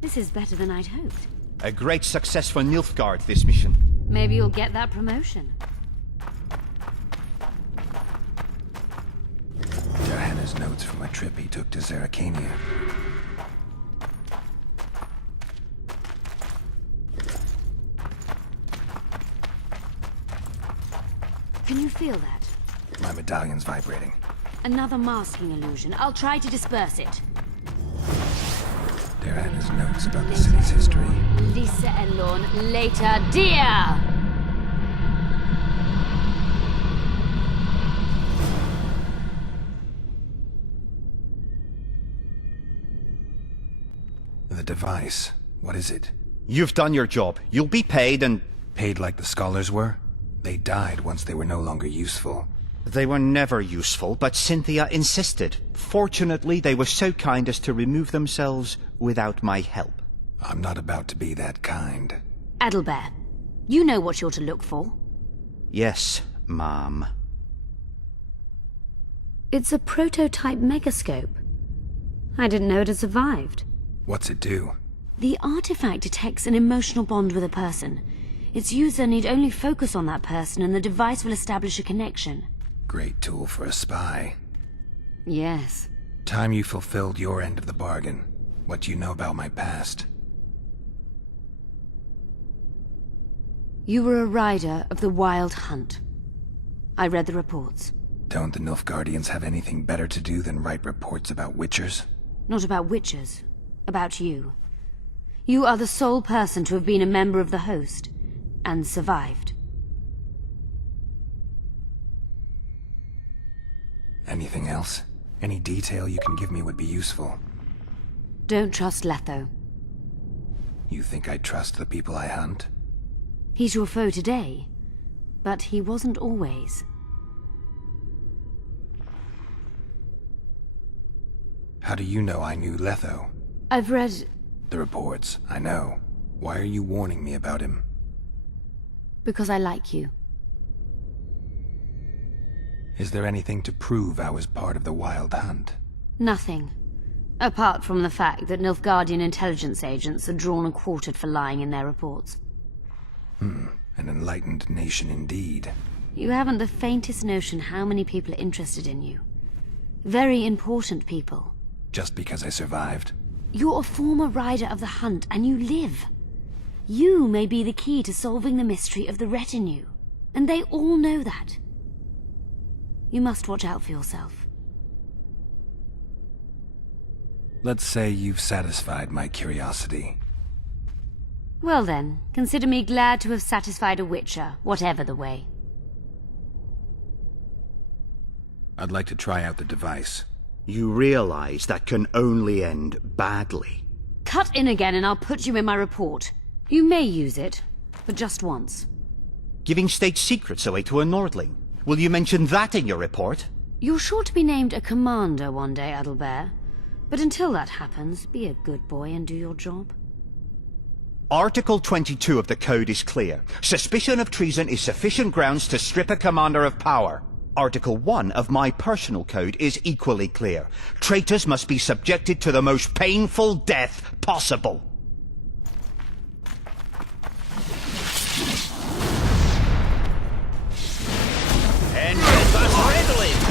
This is better than I'd hoped. A great success for Nilfgaard, this mission. Maybe you'll get that promotion. Diana's notes from a trip he took to Zerrikania. Can you feel that? My medallion's vibrating. Another masking illusion. I'll try to disperse it. Diana's notes about the city's history. Lisa Elorn, later, dear! The device. What is it? You've done your job. You'll be paid and... Paid like the scholars were? They died once they were no longer useful. They were never useful, but Cynthia insisted. Fortunately, they were so kind as to remove themselves without my help. I'm not about to be that kind. Adalbert, you know what you're to look for. Yes, ma'am. It's a prototype megascope. I didn't know it had survived. What's it do? The artifact detects an emotional bond with a person. Its user need only focus on that person and the device will establish a connection. Great tool for a spy. Yes. Time you fulfilled your end of the bargain. What do you know about my past? You were a rider of the Wild Hunt. I read the reports. Don't the Nilfgaardians have anything better to do than write reports about witchers? Not about witchers. About you. You are the sole person to have been a member of the Host, and survived. Anything else? Any detail you can give me would be useful. Don't trust Letho. You think I trust the people I hunt? He's your foe today, but he wasn't always. How do you know I knew Letho? I've read... The reports, I know. Why are you warning me about him? because I like you. Is there anything to prove I was part of the Wild Hunt? Nothing. Apart from the fact that Nilfgaardian intelligence agents are drawn and quartered for lying in their reports. An enlightened nation indeed. You haven't the faintest notion how many people are interested in you. Very important people. Just because I survived? You're a former rider of the Hunt, and you live. You may be the key to solving the mystery of the retinue, and they all know that. You must watch out for yourself. Let's say you've satisfied my curiosity. Well then, consider me glad to have satisfied a Witcher, whatever the way. I'd like to try out the device. You realize that can only end badly. Cut in again and I'll put you in my report. You may use it, but just once. Giving state secrets away to a Nordling. Will you mention that in your report? You're sure to be named a commander one day, Adalbert. But until that happens, be a good boy and do your job. Article 22 of the Code is clear. Suspicion of treason is sufficient grounds to strip a commander of power. Article 1 of my personal code is equally clear. Traitors must be subjected to the most painful death possible. And help us readily!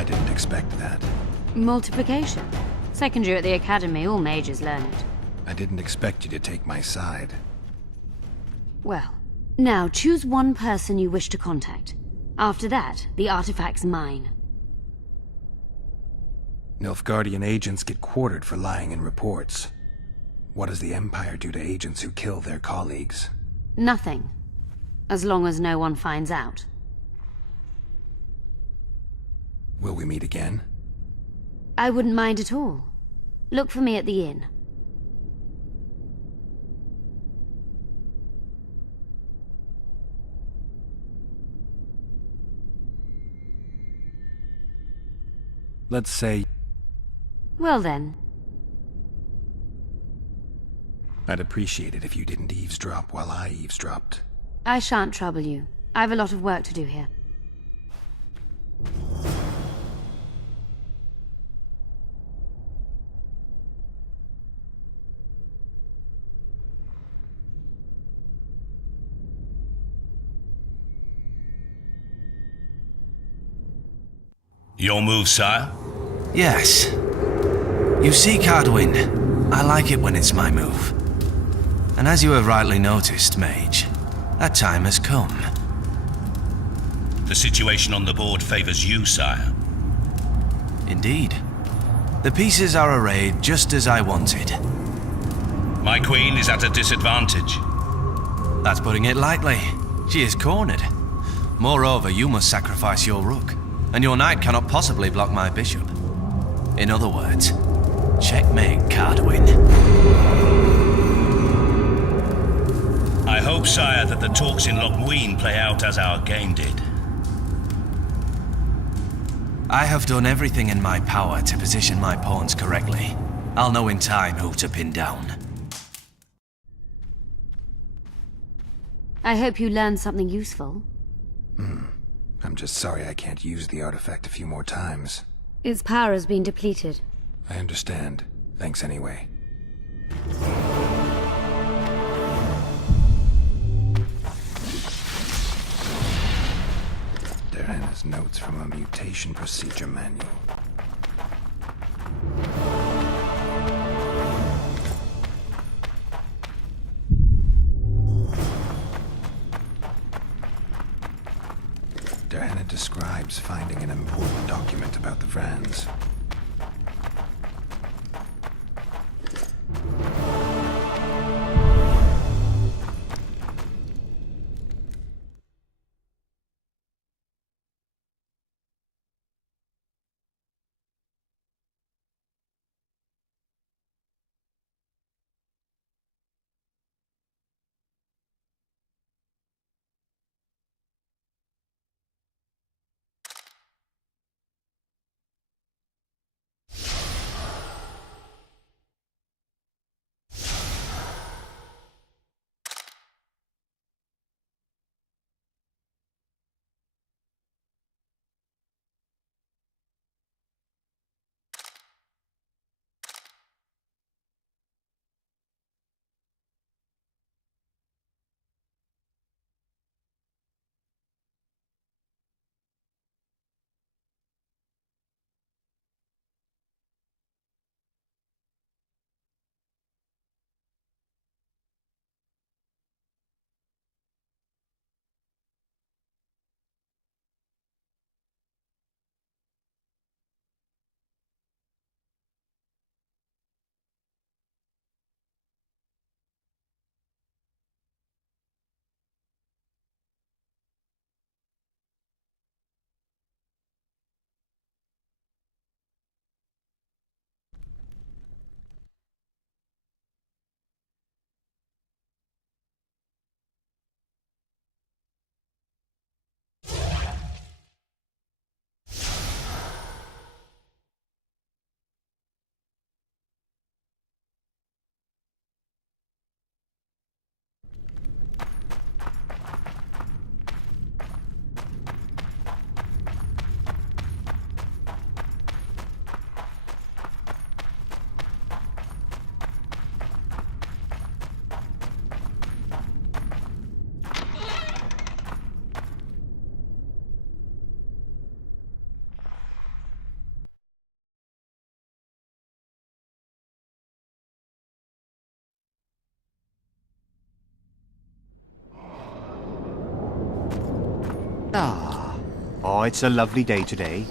I didn't expect that. Multiplication. Second year at the academy, all mages learn it. I didn't expect you to take my side. Well, now choose one person you wish to contact. After that, the artifact's mine. Nilfgaardian agents get quartered for lying in reports. What does the Empire do to agents who kill their colleagues? Nothing. As long as no one finds out. Will we meet again? I wouldn't mind at all. Look for me at the inn. Let's say... Well then. I'd appreciate it if you didn't eavesdrop while I eavesdropped. I shan't trouble you. I've a lot of work to do here. Your move, sire? Yes. You see, Cardwin, I like it when it's my move. And as you have rightly noticed, Mage, that time has come. The situation on the board favors you, sire. Indeed. The pieces are arrayed just as I wanted. My queen is at a disadvantage. That's putting it lightly. She is cornered. Moreover, you must sacrifice your rook, and your knight cannot possibly block my bishop. In other words, checkmate, Cardwin. I hope, sire, that the talks in Loch Muin play out as our game did. I have done everything in my power to position my pawns correctly. I'll know in time who to pin down. I hope you learned something useful. I'm just sorry I can't use the artifact a few more times. Its power has been depleted. I understand. Thanks anyway. Diana's notes from a mutation procedure manual. Diana describes finding an important document about the Vrans. Oh, it's a lovely day today.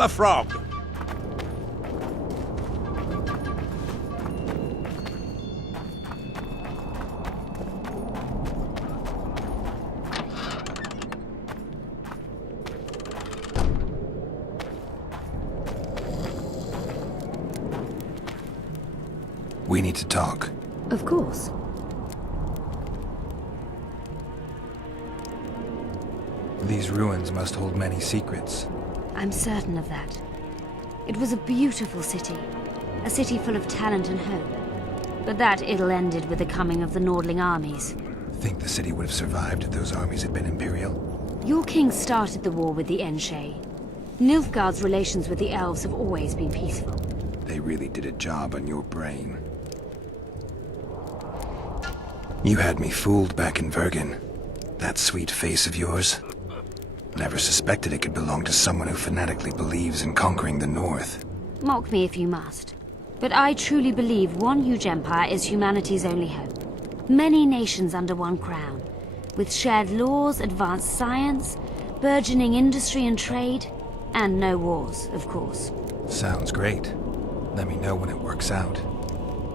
the frog! We need to talk. Of course. These ruins must hold many secrets. I'm certain of that. It was a beautiful city. A city full of talent and hope. But that ill ended with the coming of the Nordling armies. Think the city would have survived if those armies had been Imperial? Your king started the war with the Enshe. Nilfgaard's relations with the elves have always been peaceful. They really did a job on your brain. You had me fooled back in Vergen. That sweet face of yours. Never suspected it could belong to someone who fanatically believes in conquering the North. Mock me if you must. But I truly believe one huge empire is humanity's only hope. Many nations under one crown, with shared laws, advanced science, burgeoning industry and trade, and no wars, of course. Sounds great. Let me know when it works out.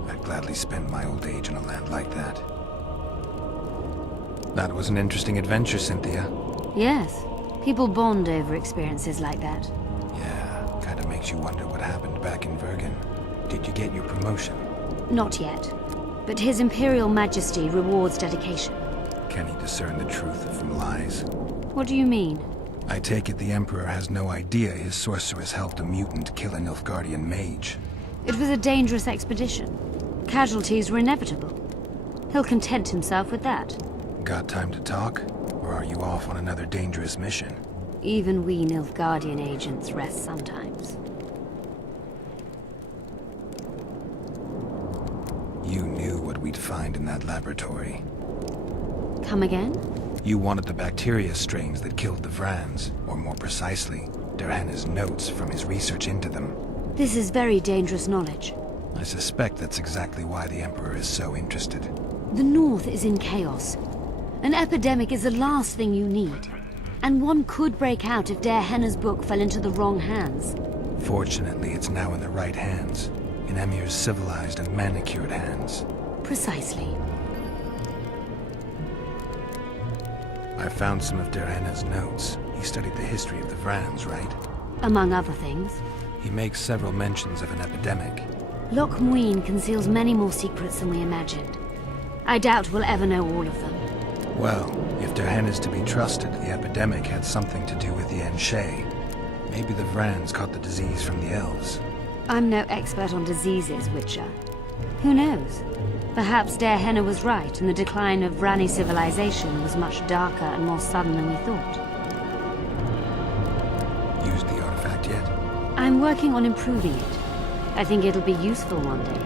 I'd gladly spend my old age in a land like that. That was an interesting adventure, Cynthia. Yes. People bond over experiences like that. Yeah, kinda makes you wonder what happened back in Vergen. Did you get your promotion? Not yet. But His Imperial Majesty rewards dedication. Can he discern the truth from lies? What do you mean? I take it the Emperor has no idea his sorceress helped a mutant kill a Nilfgaardian mage. It was a dangerous expedition. Casualties were inevitable. He'll content himself with that. Got time to talk? Or are you off on another dangerous mission? Even we Nilfgaardian agents rest sometimes. You knew what we'd find in that laboratory. Come again? You wanted the bacteria strains that killed the Vrans, or more precisely, Derhenna's notes from his research into them. This is very dangerous knowledge. I suspect that's exactly why the Emperor is so interested. The North is in chaos. An epidemic is the last thing you need. And one could break out if Derhenna's book fell into the wrong hands. Fortunately, it's now in the right hands. In Emir's civilized and manicured hands. Precisely. I found some of Derhenna's notes. He studied the history of the Vrans, right? Among other things. He makes several mentions of an epidemic. Loch Muin conceals many more secrets than we imagined. I doubt we'll ever know all of them. Well, if Derhenna's to be trusted, the epidemic had something to do with the Enshe. Maybe the Vrans caught the disease from the elves. I'm no expert on diseases, Witcher. Who knows? Perhaps Derhenna was right, and the decline of Vrani civilization was much darker and more sudden than we thought. Used the artifact yet? I'm working on improving it. I think it'll be useful one day.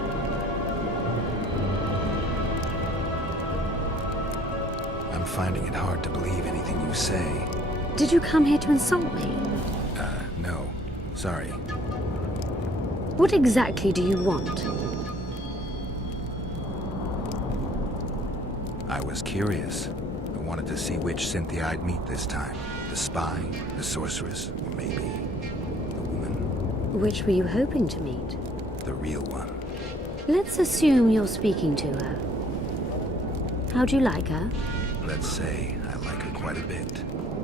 I'm finding it hard to believe anything you say. Did you come here to insult me? No. Sorry. What exactly do you want? I was curious. I wanted to see which Cynthia I'd meet this time. The spy, the sorceress, or maybe the woman. Which were you hoping to meet? The real one. Let's assume you're speaking to her. How do you like her? Let's say I like her quite a bit.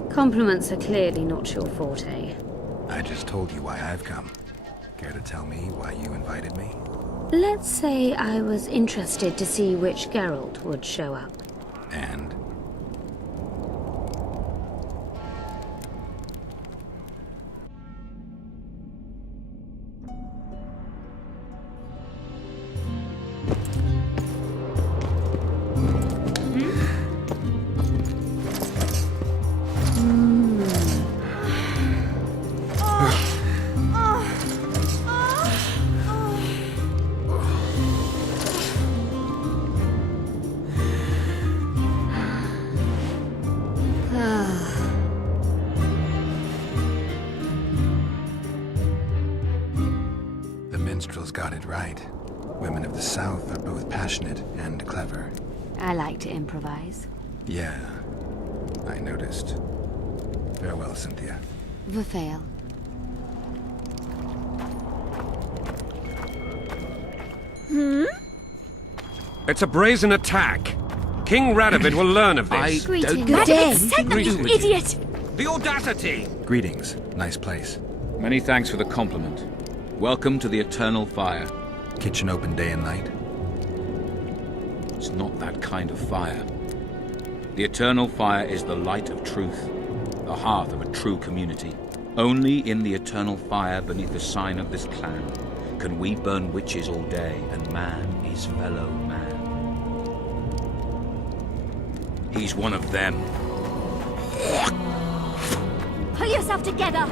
Compliments are clearly not your forte. I just told you why I've come. Care to tell me why you invited me? Let's say I was interested to see which Geralt would show up. And? Minstrels got it right. Women of the South are both passionate and clever. I like to improvise. Yeah, I noticed. Farewell, Cynthia. Vafael. It's a brazen attack. King Radovid will learn of this. Greetings. Good day. Said that, you idiot! The audacity! Greetings. Nice place. Many thanks for the compliment. Welcome to the Eternal Fire. Kitchen open day and night. It's not that kind of fire. The Eternal Fire is the light of truth, the hearth of a true community. Only in the Eternal Fire beneath the sign of this clan can we burn witches all day and man his fellow man. He's one of them. Pull yourself together!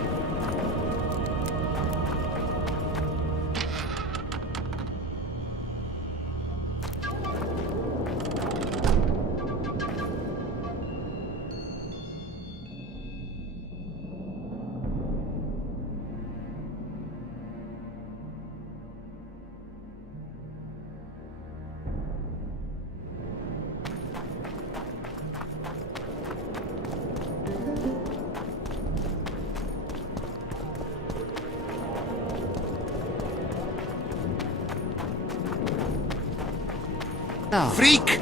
Freak!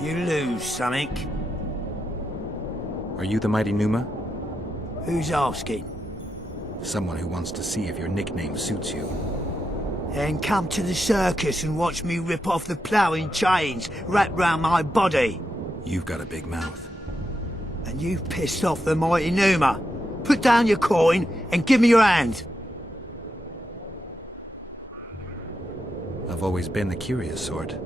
You lose, Sonic. Are you the mighty Numa? Who's asking? Someone who wants to see if your nickname suits you. Then come to the circus and watch me rip off the ploughing chains wrapped round my body. You've got a big mouth. And you've pissed off the mighty Numa. Put down your coin and give me your hand. I've always been the curious sort.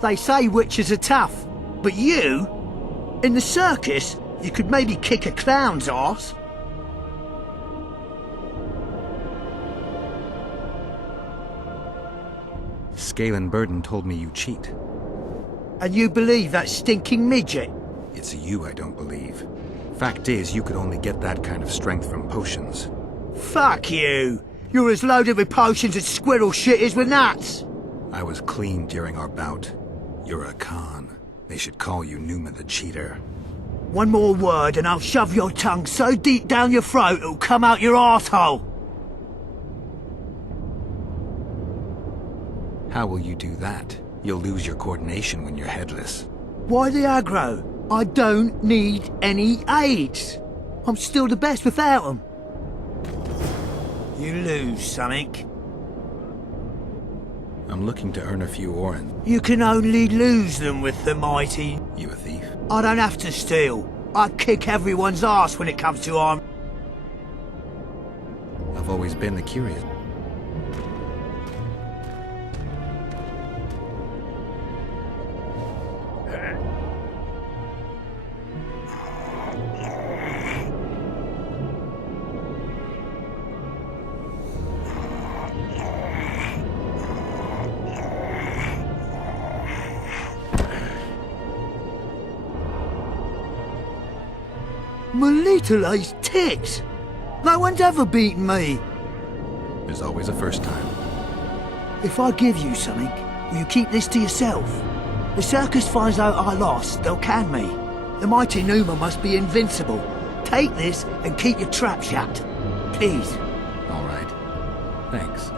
They say witches are tough, but you? In the circus, you could maybe kick a clown's arse. Scalen Burden told me you cheat. And you believe that stinking midget? It's you I don't believe. Fact is, you could only get that kind of strength from potions. Fuck you! You're as loaded with potions as squirrel shit is with nuts! I was clean during our bout. You're a con. They should call you Numa the Cheater. One more word and I'll shove your tongue so deep down your throat it'll come out your arsehole. How will you do that? You'll lose your coordination when you're headless. Why the aggro? I don't need any aids. I'm still the best without them. You lose, Sonic. I'm looking to earn a few Orin. You can only lose them with the mighty. You a thief? I don't have to steal. I kick everyone's ass when it comes to arm. I've always been the curious. My little ace tits! No one's ever beaten me! There's always a first time. If I give you something, will you keep this to yourself? The circus finds out I lost, they'll can me. The mighty Numa must be invincible. Take this and keep your trap shut. Please. All right. Thanks.